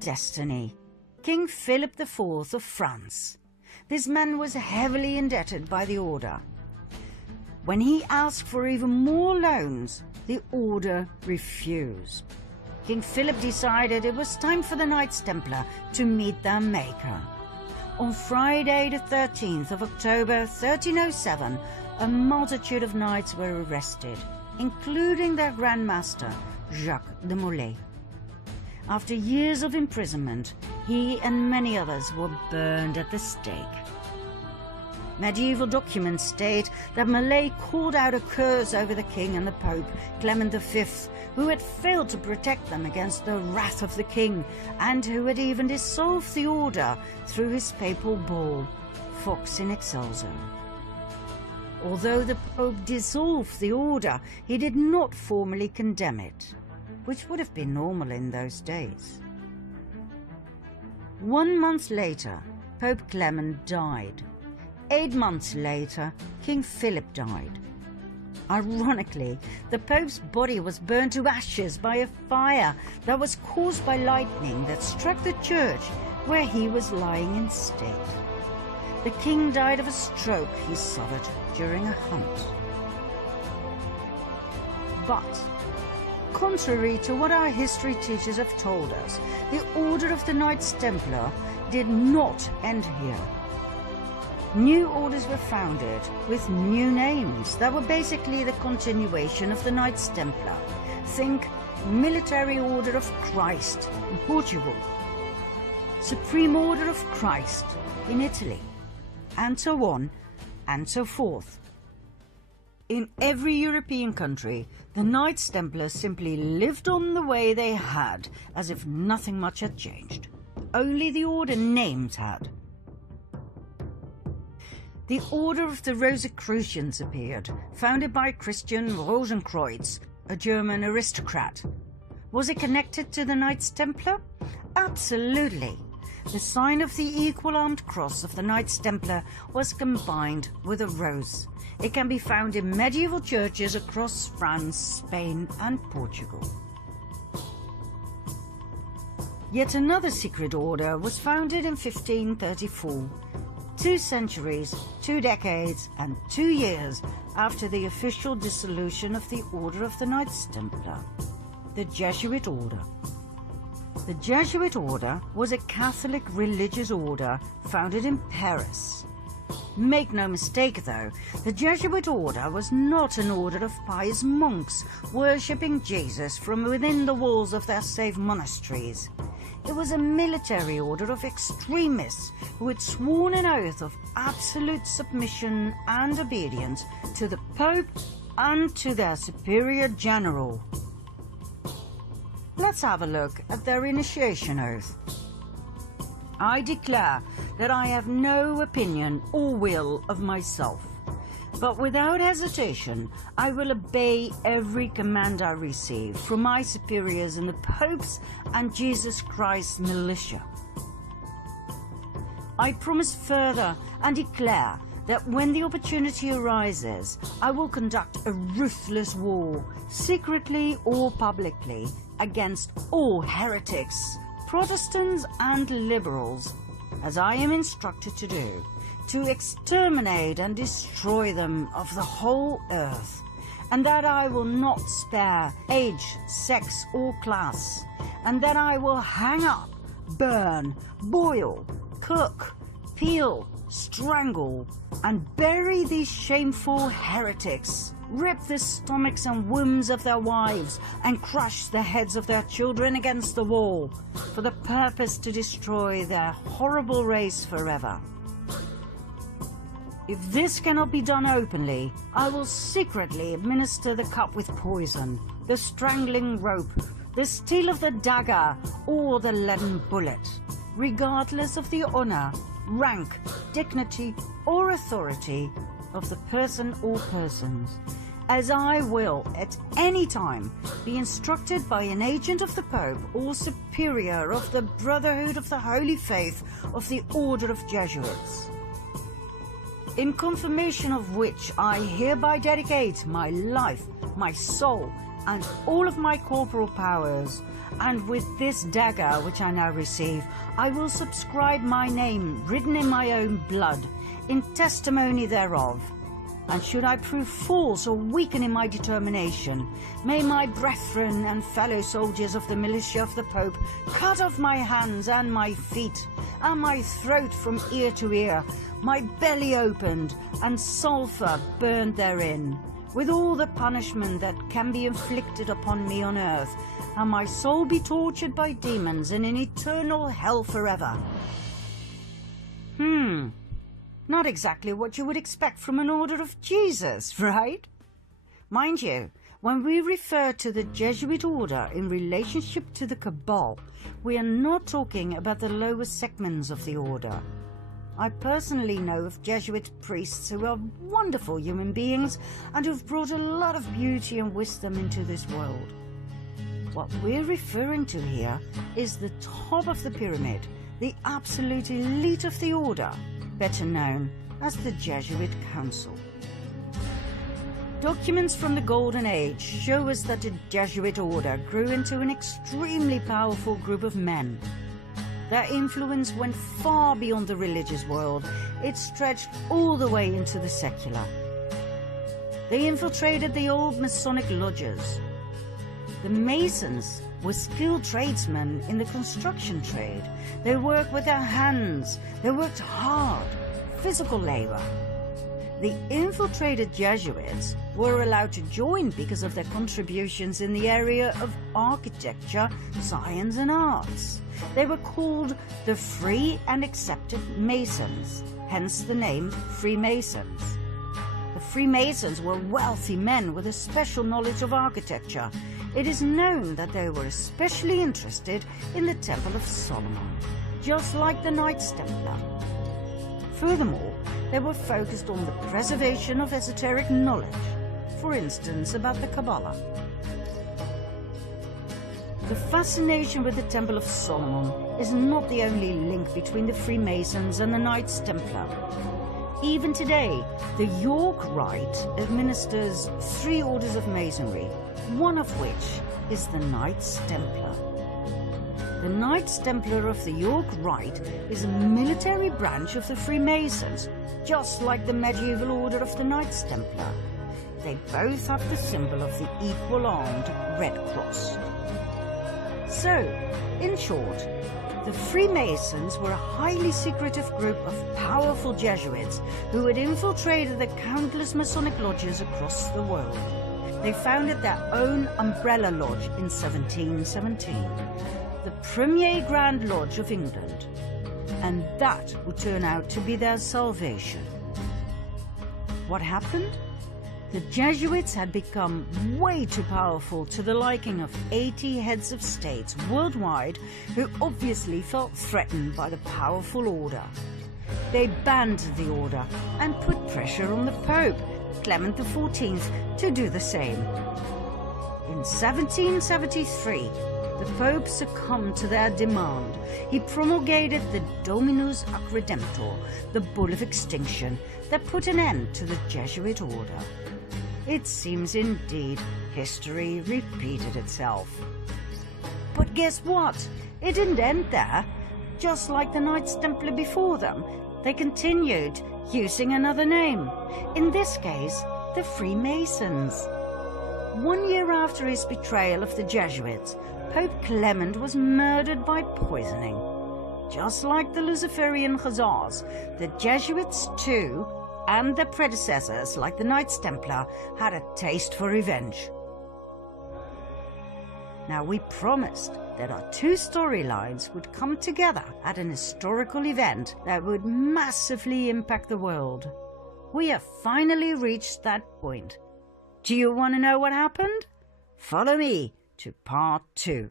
destiny, King Philip IV of France. This man was heavily indebted by the order. When he asked for even more loans, the order refused. King Philip decided it was time for the Knights Templar to meet their maker. On Friday the 13th of October 1307, a multitude of knights were arrested, including their Grand Master, Jacques de Molay. After years of imprisonment, he and many others were burned at the stake. Medieval documents state that Molay called out a curse over the king and the Pope, Clement V, who had failed to protect them against the wrath of the king, and who had even dissolved the order through his papal bull, Vox in Excelso. Although the Pope dissolved the order, he did not formally condemn it, which would have been normal in those days. 1 month later, Pope Clement died. 8 months later, King Philip died. Ironically, the Pope's body was burned to ashes by a fire that was caused by lightning that struck the church where he was lying in state. The king died of a stroke he suffered during a hunt. But, contrary to what our history teachers have told us, the Order of the Knights Templar did not end here. New orders were founded with new names that were basically the continuation of the Knights Templar. Think Military Order of Christ in Portugal, Supreme Order of Christ in Italy, and so on and so forth. In every European country, the Knights Templar simply lived on the way they had, as if nothing much had changed. Only the order names had. The Order of the Rosicrucians appeared, founded by Christian Rosenkreuz, a German aristocrat. Was it connected to the Knights Templar? Absolutely. The sign of the equal-armed cross of the Knights Templar was combined with a rose. It can be found in medieval churches across France, Spain and Portugal. Yet another secret order was founded in 1534. 2 centuries, 2 decades and 2 years after the official dissolution of the Order of the Knights Templar, the Jesuit Order. The Jesuit Order was a Catholic religious order founded in Paris. Make no mistake though, the Jesuit Order was not an order of pious monks worshipping Jesus from within the walls of their safe monasteries. It was a military order of extremists who had sworn an oath of absolute submission and obedience to the Pope and to their superior general. Let's have a look at their initiation oath. I declare that I have no opinion or will of myself, but without hesitation I will obey every command I receive from my superiors in the Pope's and Jesus Christ's militia. I promise further and declare that when the opportunity arises, I will conduct a ruthless war, secretly or publicly, against all heretics, Protestants and liberals, as I am instructed to do, to exterminate and destroy them of the whole earth, and that I will not spare age, sex or class, and that I will hang up, burn, boil, cook, peel, strangle, and bury these shameful heretics, rip the stomachs and wombs of their wives, and crush the heads of their children against the wall, for the purpose to destroy their horrible race forever. If this cannot be done openly, I will secretly administer the cup with poison, the strangling rope, the steel of the dagger, or the leaden bullet, regardless of the honor, rank, dignity, or authority of the person or persons, as I will at any time be instructed by an agent of the Pope or superior of the Brotherhood of the Holy Faith of the Order of Jesuits. In confirmation of which I hereby dedicate my life, my soul, and all of my corporal powers, and with this dagger which I now receive, I will subscribe my name written in my own blood, in testimony thereof. And should I prove false or weaken in my determination, may my brethren and fellow soldiers of the militia of the Pope cut off my hands and my feet, and my throat from ear to ear, my belly opened, and sulphur burned therein, with all the punishment that can be inflicted upon me on earth, and my soul be tortured by demons in an eternal hell forever. Not exactly what you would expect from an order of Jesus, right? Mind you, when we refer to the Jesuit order in relationship to the Cabal, we are not talking about the lower segments of the order. I personally know of Jesuit priests who are wonderful human beings and who've brought a lot of beauty and wisdom into this world. What we're referring to here is the top of the pyramid, the absolute elite of the order, better known as the Jesuit Council. Documents from the Golden Age show us that the Jesuit order grew into an extremely powerful group of men. Their influence went far beyond the religious world. It stretched all the way into the secular. They infiltrated the old Masonic lodges. The Masons were skilled tradesmen in the construction trade. They worked with their hands. They worked hard, physical labor. The infiltrated Jesuits were allowed to join because of their contributions in the area of architecture, science and arts. They were called the Free and Accepted Masons, hence the name Freemasons. The Freemasons were wealthy men with a special knowledge of architecture. It is known that they were especially interested in the Temple of Solomon, just like the Knights Templar. Furthermore, they were focused on the preservation of esoteric knowledge, for instance about the Kabbalah. The fascination with the Temple of Solomon is not the only link between the Freemasons and the Knights Templar. Even today, the York Rite administers 3 orders of Masonry, one of which is the Knights Templar. The Knights Templar of the York Rite is a military branch of the Freemasons, just like the medieval order of the Knights Templar. They both have the symbol of the equal-armed Red Cross. So, in short, the Freemasons were a highly secretive group of powerful Jesuits who had infiltrated the countless Masonic lodges across the world. They founded their own umbrella lodge in 1717, the Premier Grand Lodge of England, and that would turn out to be their salvation. What happened? The Jesuits had become way too powerful to the liking of 80 heads of states worldwide who obviously felt threatened by the powerful order. They banned the order and put pressure on the Pope, Clement XIV, to do the same. In 1773, the Pope succumbed to their demand. He promulgated the Dominus Ac Redemptor, the Bull of Extinction, that put an end to the Jesuit order. It seems indeed history repeated itself. But guess what? It didn't end there. Just like the Knights Templar before them, they continued using another name. In this case, the Freemasons. 1 year after his betrayal of the Jesuits, Pope Clement was murdered by poisoning. Just like the Luciferian Khazars, the Jesuits too, and their predecessors like the Knights Templar, had a taste for revenge. Now, we promised that our 2 storylines would come together at an historical event that would massively impact the world. We have finally reached that point. Do you want to know what happened? Follow me to part 2.